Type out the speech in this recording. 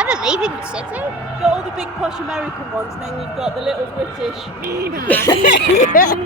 Now they're leaving the city. You've got all the big posh American ones, and then you've got the little British.